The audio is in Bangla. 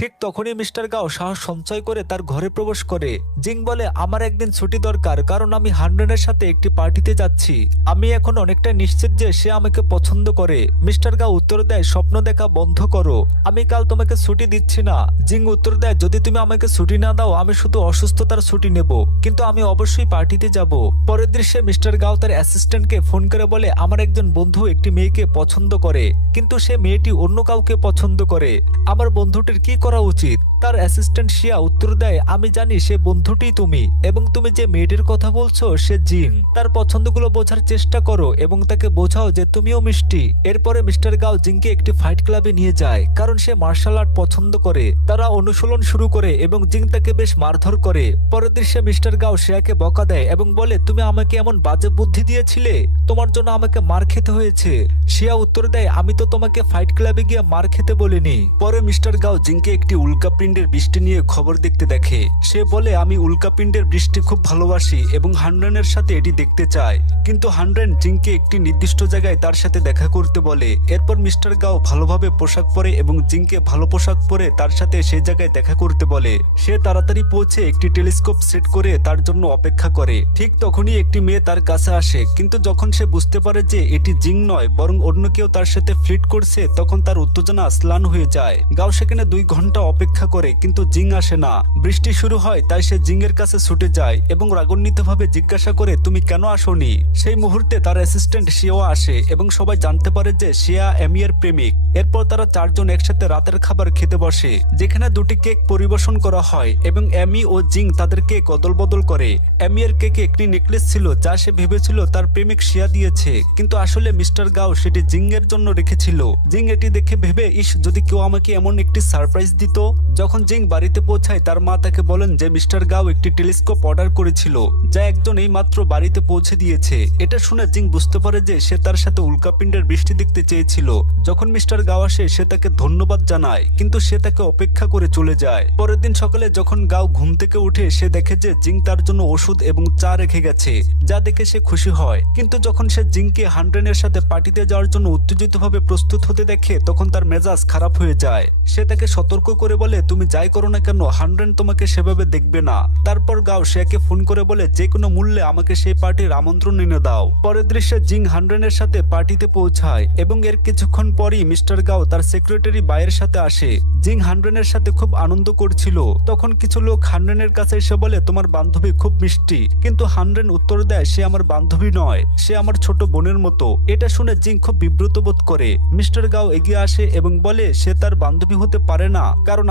ঠিক তখনই মিস্টার গাও সাহস সঞ্চয় করে তার ঘরে প্রবেশ করে। জিং বলে, আমার একদিন ছুটি দরকার, কারণ আমি হান্ড্রেনের সাথে একটি পার্টিতে যাচ্ছি। আমি এখন অনেকটা নিশ্চিত যে সে আমাকে পছন্দ করে। মিস্টার গাও উত্তর দেয়, স্বপ্ন দেখা বন্ধ করো, আমি কাল তোমাকে ছুটি দিচ্ছি না। জিং উত্তর দেয়, যদি তুমি আমাকে ছুটি না দাও আমি শুধু অসুস্থতার ছুটি নেব, কিন্তু আমি অবশ্যই পার্টিতে যাব। পরের দৃশ্যে মিস্টার গাও তার অ্যাসিস্ট্যান্টকে ফোন করে বলে, আমার একজন বন্ধু একটি মেয়েকে পছন্দ করে, কিন্তু সে মেয়েটি অন্য কাউকে পছন্দ করে। আমার বন্ধুটির কি করা উচিত? তার অ্যাসিস্ট্যান্ট শিয়া উত্তর দেয়, আমি জানি সে বন্ধুটি তুমি, এবং তুমি যে মেয়েটির কথা বলছো সে জিন। তার পছন্দগুলো বোঝার চেষ্টা করো এবং তাকে বোঝাও যে তুমিও মিষ্টি। এরপরে মিস্টার গাও জিংকে একটি ফাইট ক্লাবে নিয়ে যায়, কারণ সে মার্শাল আর্ট পছন্দ করে। তারা অনুশীলন শুরু করে এবং জিং তাকে বেশ মারধর করে। পরের দৃশ্যে মিস্টার গাও শিয়াকে বকা দেয় এবং বলে, তুমি আমাকে এমন বাজে বুদ্ধি দিয়েছিলে, তোমার জন্য আমাকে মার খেতে হয়েছে। শিয়া উত্তর দেয়, আমি তো তোমাকে ফাইট ক্লাবে গিয়ে মার খেতে বলিনি। পরে মিস্টার গাও জিংকে একটি উল্কাপিণ্ডের বৃষ্টি নিয়ে খবর দেখতে দেখে। সে বলে, আমি উল্কাপিণ্ডের বৃষ্টি খুব ভালোবাসি এবং হান্ড্রেনের সাথে এটি দেখতে চাই, কিন্তু হান্ড্রেন জিংকে একটি নির্দিষ্ট জায়গায় তার সাথে দেখা করতে বলে। এরপর মিস্টার গাও ভালোভাবে পোশাক পরে এবং জিংকে ভালো পোশাক পরে তার সাথে সেই জায়গায় দেখা করতে বলে। সে তাড়াতাড়ি পৌঁছে একটি টেলিস্কোপ সেট করে তার জন্য অপেক্ষা করে। ঠিক তখনই একটি মেয়ে তার কাছে আসে, কিন্তু যখন সে বুঝতে পারে যে এটি জিং নয় বরং অন্য কেউ তার সাথে ফ্লিট করছে, তখন তার উত্তেজনা স্লান হয়ে যায়। গাও সেখানে 2 ঘন্টা অপেক্ষা করে, কিন্তু জিং আসে না। বৃষ্টি শুরু হয়, তাই সে জিং এর কাছে ছুটে যায় এবং রাগান্বিতভাবে জিজ্ঞাসা করে, তুমি কেন আসোনি? সেই মুহূর্তে তার অ্যাসিস্ট্যান্ট শিয়া আসে এবং সবাই জানতে পারে যে শিয়া এমির প্রেমিক। এরপর তারা 4 জন একসাথে রাতের খাবার খেতে বসে, যেখানে 2টি কেক পরিবেশন করা হয় এবং এমি ও জিং তাদের কেক অদল বদল করে। এমির কেকে একটি নেকলেস ছিল যা সে ভেবেছিল তার প্রেমিক শিয়া দিয়েছে, কিন্তু আসলে মিস্টার গাও সেটি জিং এর জন্য রেখেছিল। জিং এটি দেখে ভেবে, ইস, যদি কেউ আমাকে এমন একটি সারপ্রাইজ দিত। যখন জিং বাড়িতে পৌঁছায়, তার মা তাকে বলেন যে মিস্টার গাও একটি টেলিস্কোপ অর্ডার করেছিল, যা একজন এই মাত্র বাড়িতে পৌঁছে দিয়েছে। এটা শুনে জিং বুঝতে পারে যে সে তার সাথে উল্কাপিণ্ডের বৃষ্টি দেখতে চেয়েছিল। যখন মিস্টার গাও আসে, সে তাকে ধন্যবাদ জানায়, কিন্তু সে তাকে অপেক্ষা করে চলে যায়। পরের দিন সকালে যখন গাও ঘুম থেকে উঠে, সে দেখে যে জিং তার জন্য ওষুধ এবং চা রেখে গেছে, যা দেখে সে খুশি হয়। কিন্তু যখন সে জিংকে হান্ড্রেনের সাথে পার্টিতে যাওয়ার জন্য উত্তেজিতভাবে প্রস্তুত হতে দেখে, তখন তার মেজাজ খারাপ হয়ে যায়। সে তাকে সতর্ক করে বলে, তুমি যাই করো না কেন, হান্ড্রেন তোমাকে সেভাবে দেখবে না। তারপর গাও শিয়াকে ফোন করে বলে, যে কোনো মূল্যে আমাকে সেই পার্টির আমন্ত্রণ এনে দাও। পরের দৃশ্যে জিং হান্ড্রেনের সাথে পার্টিতে পৌঁছায় এবং এর কিছুক্ষণ পরই মিস্টার গাও তার সেক্রেটারি বাইয়ের সাথে আসে। জিং হান্ড্রেনের সাথে খুব আনন্দ করছিল। তখন কিছু লোক হান্ড্রেনের কাছে এসে বলে, তোমার বান্ধবী খুব মিষ্টি, কিন্তু হান্ড্রেন উত্তর দেয়, সে আমার বান্ধবী নয়, সে আমার ছোট বোনের মতো। এটা শুনে জিং খুব বিব্রত বোধ করে। মিস্টার গাও এগিয়ে আসে এবং বলে, সে তার বান্ধবী হতে পারে না, কারণ